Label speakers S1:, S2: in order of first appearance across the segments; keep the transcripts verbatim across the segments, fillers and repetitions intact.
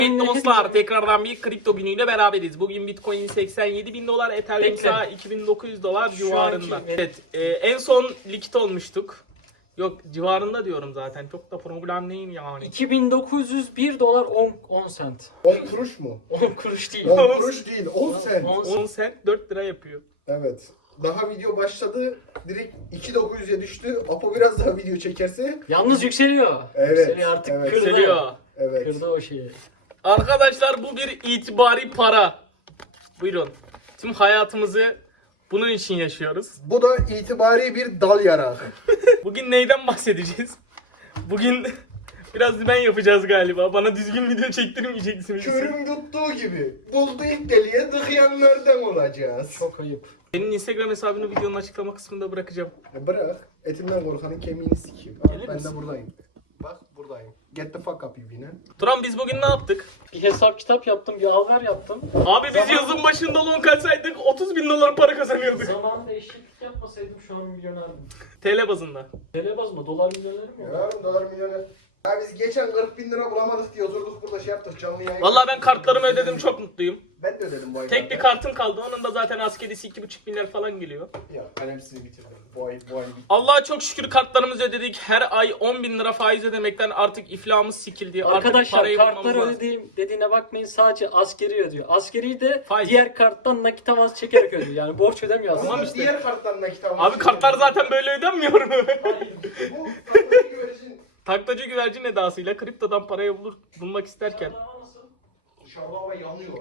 S1: Dostlar tekrardan bir kripto günüyle beraberiz. Bugün Bitcoin seksen yedi bin dolar, Ethereum ise iki bin dokuz yüz dolar civarında.
S2: Anki,
S1: evet, e, en son likit olmuştuk. Yok civarında diyorum zaten. Çok da problem değil yani.
S2: iki bin dokuz yüz bir dolar on sent.
S3: on kuruş mu?
S2: on kuruş değil.
S3: on kuruş değil, on sent.
S1: on sent dört lira yapıyor.
S3: Evet. Daha video başladı. Direkt iki bin dokuz yüze düştü. Apo biraz daha video çekerse.
S2: Yalnız yükseliyor.
S3: Evet,
S2: Yükseliyor artık
S3: evet.
S2: kırdı.
S1: Yükseliyor.
S3: Evet.
S2: Kırdı o şeyi.
S1: Arkadaşlar bu bir itibari para. Buyurun. Tüm hayatımızı bunun için yaşıyoruz.
S3: Bu da itibari bir dal yara.
S1: Bugün neyden bahsedeceğiz? Bugün biraz ben yapacağız galiba. Bana düzgün video çektirmeyeceksiniz.
S3: Körüm tuttuğu gibi. Buldu ilk deliye dıkayanlardan olacağız.
S2: Çok ayıp.
S1: Senin Instagram hesabını videonun açıklama kısmında bırakacağım.
S3: E bırak. Etimden korkanın kemiğini sikeyim.
S1: Gelir
S3: Ben
S1: misin?
S3: de buradayım. Bak buradayım. Get the fuck up yine.
S1: Turan biz bugün ne yaptık?
S2: Bir hesap kitap yaptım, bir haber yaptım.
S1: Abi biz
S2: Zaman-
S1: yazın başında long kaçsaydık otuz bin dolar para kazanıyorduk.
S2: Zamanında eşitlik yapmasaydım şu an milyonerdim.
S1: T L bazında.
S2: T L bazında dolar milyonerim ya.
S3: Yarım dolar milyoner. Ya biz geçen kırk bin lira bulamadık diye oturduk burada şey yaptık canlı yayın.
S1: Vallahi ben kartlarımı ödedim, çok mutluyum.
S3: Ben de ödedim bu ay.
S1: Tek bir kartım kaldı. Onun da zaten askerisi iki buçuk milyar falan geliyor.
S3: Ya ben hepsini bitirdim. Bu ay bu ay bitti.
S1: Allah'a çok şükür kartlarımızı ödedik. Her ay on bin lira faiz ödemekten artık iflahımız sikildi. Artık
S2: Arkadaşlar
S1: parayı
S2: kartları
S1: bulmamız lazım.
S2: ödediğim dediğine bakmayın, sadece askeri ödüyor. Askeri de
S1: Faiz.
S2: diğer karttan nakit avans çekerek ödüyor. Yani borç ödemiyor aslında.
S1: Tamam
S3: Ama
S1: işte.
S3: diğer kartlarına kitap.
S1: Abi kartlar zaten böyle ödenmiyor mu?
S3: Bu kartları güvercin.
S1: Taklacı güvercin edasıyla kriptodan parayı bulur, bulmak isterken.
S3: Dışarıda hava yanıyor.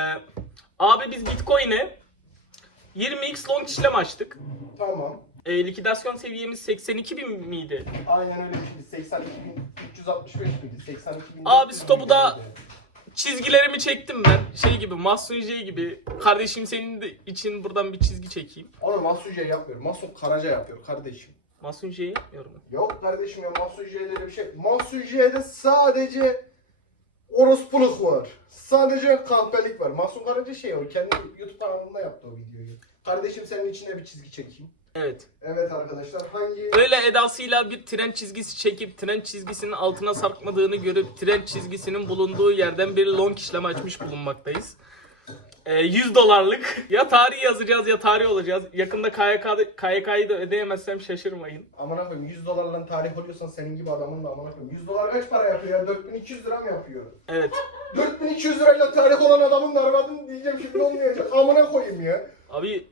S1: Abi biz Bitcoin'e yirmi x long işlem açtık.
S3: Tamam.
S1: E, likidasyon seviyemiz seksen iki bin miydi?
S3: Aynen öyle bir şey. seksen iki bin üç yüz altmış beş miydi? seksen iki bin.
S1: Abi stopu da çizgilerimi çektim ben. Şey gibi, Mahsun J gibi. Kardeşim senin de için buradan bir çizgi çekeyim.
S3: Oğlum Mahsun J yapmıyor. Mahsun Karaca yapıyor kardeşim.
S1: Mahsun J'yi yapmıyorum ben.
S3: Yok kardeşim ya Mahsun J'de öyle bir şey. Mahsun J'de sadece orospuluk var. Sadece kahpelik var. Mahsun Karaca şey o. Kendi YouTube kanalında yaptı o videoyu. Kardeşim senin içine bir çizgi çekeyim.
S1: Evet.
S3: Evet arkadaşlar hangi...
S1: Öyle edasıyla bir tren çizgisi çekip tren çizgisinin altına sarkmadığını görüp tren çizgisinin bulunduğu yerden bir long işlem açmış bulunmaktayız. Ee, yüz dolarlık. Ya tarih yazacağız ya tarih olacağız. Yakında K Y K'da, K Y K'yı da ödeyemezsem şaşırmayın.
S3: Amına koyayım yüz dolarla tarih oluyorsan senin gibi adamın da amına koyayım. yüz dolar kaç para yapıyor ya? dört bin iki yüz lira mı yapıyor?
S1: Evet.
S3: dört bin iki yüz lirayla tarih olan adamın da arvadını diyeceğim şimdi olmayacak. Amına koyayım ya.
S1: Abi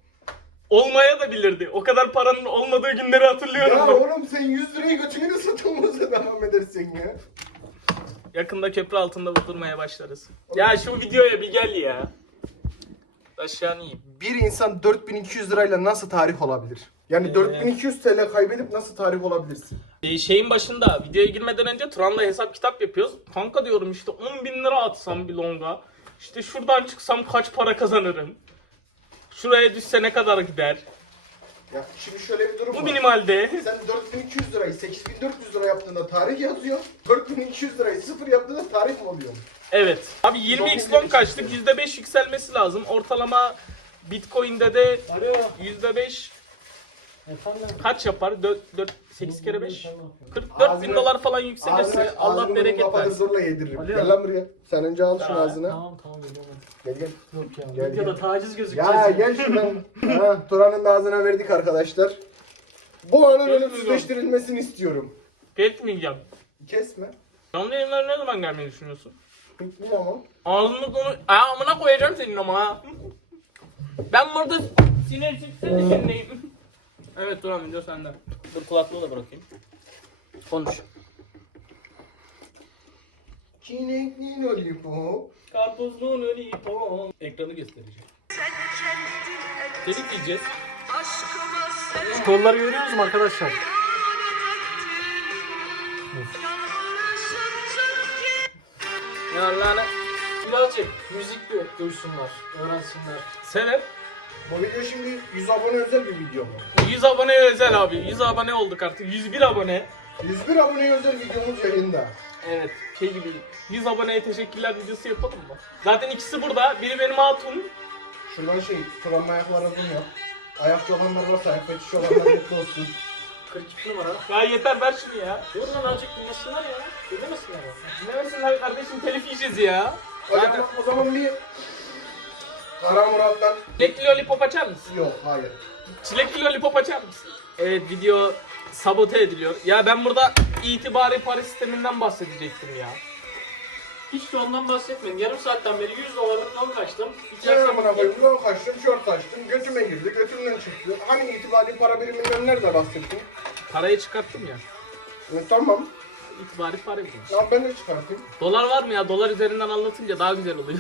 S1: olmaya da bilirdi. O kadar paranın olmadığı günleri hatırlıyorum.
S3: Ya
S1: ben.
S3: oğlum sen yüz lirayı götünü satılmazsa devam edersin ya.
S1: Yakında köprü altında durmaya başlarız. Ya şu videoya bir gel ya. Aşağı ineyim.
S3: Bir insan dört bin iki yüz lirayla nasıl tarih olabilir? Yani
S1: Ee,
S3: dört bin iki yüz T L kaybedip nasıl tarih olabilirsin?
S1: Ee, şeyin başında videoya girmeden önce Turan'la hesap kitap yapıyoruz. Kanka diyorum işte on bin lira atsam bir longa. İşte şuradan çıksam kaç para kazanırım. Şuraya düşse ne kadar gider.
S3: Ya şimdi şöyle bir durum
S1: Bu
S3: var.
S1: minimalde.
S3: Sen dört bin iki yüz lirayı sekiz bin dört yüz lira yaptığında tarih yazıyor. dört bin iki yüz lirayı sıfır yaptığında tarih mi oluyor?
S1: Evet. Abi yirmi x long kaçtık. yüzde beş yükselmesi lazım. Ortalama Bitcoin'de de
S2: Alo.
S1: yüzde beş
S2: Efendim.
S1: kaç yapar? dört, dört, sekiz kere beş. kırk dört bin
S3: Ağzını-
S1: dolar falan yükselirse
S3: Ağzını-
S1: Allah
S3: ağzını
S1: bereket
S3: kapatır
S1: versin.
S3: zorla yediririm.
S2: Alo.
S3: Gel lan buraya. Sen önce al şunu
S1: Aa,
S3: ağzına.
S2: Tamam tamam geliyorum.
S3: Gel gel.
S2: Yok ya.
S3: Gel,
S2: Videoda
S3: gel.
S2: taciz gözükeceğiz.
S3: Ya gel şuradan. Ha, Turan'ın da ağzına verdik arkadaşlar. Bu anın
S1: Gel
S3: ölümsüzleştirilmesini istiyorum.
S1: Geçmeyeceğim.
S3: Kesme.
S1: Canlı yayınlara ne zaman gelmeyi düşünüyorsun?
S3: Bilmem.
S1: Ağzını konu... Amına koyacağım senin ama ha. Ben burada sinir çıksın içindeyim. Evet Turan video senden. Dur kulaklığı da bırakayım. Konuş.
S3: Çinekli lollipop.
S1: Karpuzlu lollipop. Ekranı göstereceğim. Delik yiyeceğiz.
S2: Şu kolları görüyor musun arkadaşlar?
S1: Ya lan.
S2: Birazcık müzikli duysunlar, öğrensinler.
S1: Sebep?
S3: Bu video şimdi yüz abone özel bir video mu?
S1: yüz abone özel abi. yüz abone olduk artık. yüz bir abone.
S3: yüz bir abone özel videomuz yayında.
S1: Evet, şey gibi. yüz aboneye teşekkürler videosu yapalım mı? Zaten ikisi burada. Biri benim hatun.
S3: Şuradan şey, Turan'ın ayaklarına zoom yap. Ayakçı olanlar varsa ayak fetişi olanlar mutlu olsun.
S2: kırk iki numara.
S1: Ya yeter ver şunu ya.
S2: Dur lan azıcık dinlesinler ya. Dinlemesinler ya.
S1: Dinlemesin lan kardeşim telif yiyeceğiz ya.
S3: Hocam o zaman bir Kara Murat'tan
S1: Çilekli lollipop açar mısın?
S3: yok hayır.
S1: Çilekli lollipop açar mısın? Evet video sabote ediliyor. Ya ben burada itibari para sisteminden bahsedecektim ya.
S2: Hiç de ondan bahsetmeyin. Yarım saatten beri yüz dolarlık don kaçtım. İki
S3: Ben
S2: akşam
S3: amına koyayım, yol kaçtım, şort kaçtım, götüme girdi, götümden çıktı. Hani itibari para biriminden nerede bahsettin?
S1: Parayı çıkarttım ya.
S3: E, tamam,
S1: İtibari para birimi.
S3: ya ben de çıkartayım.
S1: Dolar var mı ya? Dolar üzerinden anlatınca daha güzel oluyor.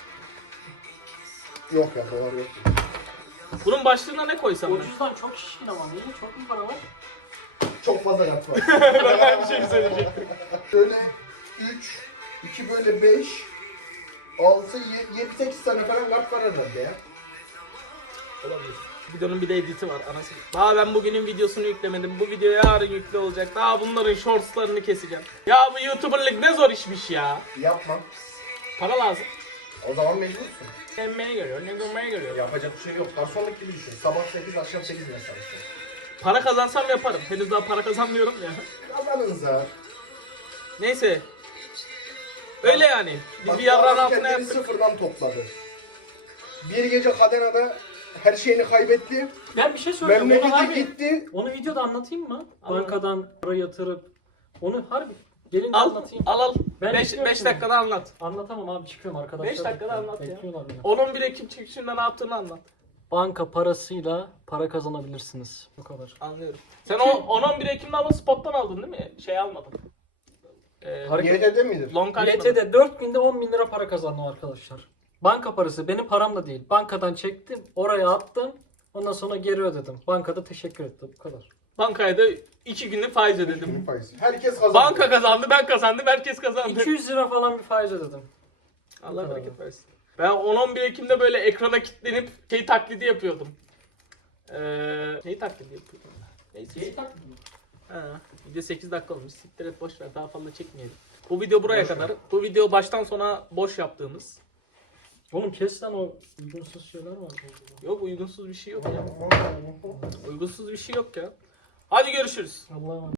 S3: Yok ya, dolar yok.
S1: Bunun başlığına ne koysam ben?
S2: Ucuzdan çok şişkin ama niye? Çok mu para var?
S3: Çok fazla kat var.
S1: Ben aynı şeyi söyleyecektim.
S3: Şöyle üç, iki böyle beş, altı, yedi, sekiz tane falan kart var herhalde ya.
S1: Olabilir. Videonun bir de editi var anasını. Daha ben bugünün videosunu yüklemedim. Bu video yarın yüklü olacak. Daha bunların shortslarını keseceğim. Ya bu YouTuber'lık ne zor işmiş ya.
S3: Yapmam.
S1: Para lazım.
S3: O zaman mecbursun.
S1: Emmeye geliyor, ne görmeye geliyor.
S3: Yapacak bir şey yok. Garsonluk gibi düşün. Sabah sekiz, akşam sekiz mesaisi.
S1: Para kazansam yaparım. Henüz daha para kazanmıyorum ya.
S3: Kazanın zar.
S1: Neyse. Öyle yani. Biz
S3: Bak,
S1: bir yarrağın
S3: adam
S1: altına
S3: kendini
S1: yaptık.
S3: sıfırdan topladı. Bir gece Kadena'da her şeyini kaybetti.
S2: Ben bir şey söyleyeceğim. Onu,
S3: Memlekete
S2: harbi,
S3: gitti.
S2: onu videoda anlatayım mı?
S1: Al.
S2: Bankadan para yatırıp onu harbi gelin de
S1: Al,
S2: anlatayım.
S1: al al.
S2: Ben
S1: 5
S2: istiyorum şimdi.
S1: dakikada anlat.
S2: Anlatamam abi çıkıyorum arkadaşlar.
S1: beş dakikada
S2: bekliyor-
S1: anlat ya.
S2: Bekliyorlar beni.
S1: on on bir Ekim çıkışında ne yaptığını anlat.
S2: Banka parasıyla para kazanabilirsiniz. Bu kadar.
S1: Anlıyorum. Sen o on on bir Ekim'de ama spot'tan aldın değil mi? Şey almadın. Ee,
S2: Hareket-
S3: Y T D'de midir?
S1: long açmadın.
S2: L T D'de dört günde on bin lira para kazandım arkadaşlar. Banka parası benim param da değil. Bankadan çektim, oraya attım. Ondan sonra geri ödedim. Bankada teşekkür etti. Bu kadar.
S1: Bankaya da iki günlük faiz ödedim.
S3: Faiz. Herkes kazandı.
S1: Banka kazandı, ben kazandım, herkes kazandı.
S2: iki yüz lira falan bir faiz ödedim.
S1: Allah bereket versin. Ben on on bir Ekim'de böyle ekrana kilitlenip şey taklidi yapıyordum. Ee, şey taklidi yapıyordum. Neyse. Ha, video sekiz dakika olmuş. Siktir et boş ver, daha fazla çekmeyelim. Bu video buraya
S3: Boş ver.
S1: kadar. Bu video baştan sona boş yaptığımız.
S2: Oğlum kes lan o uygunsuz şeyler var.
S1: Yok uygunsuz bir şey yok ya. Uygunsuz bir şey yok ya. Hadi görüşürüz.
S2: Allah'a emanet.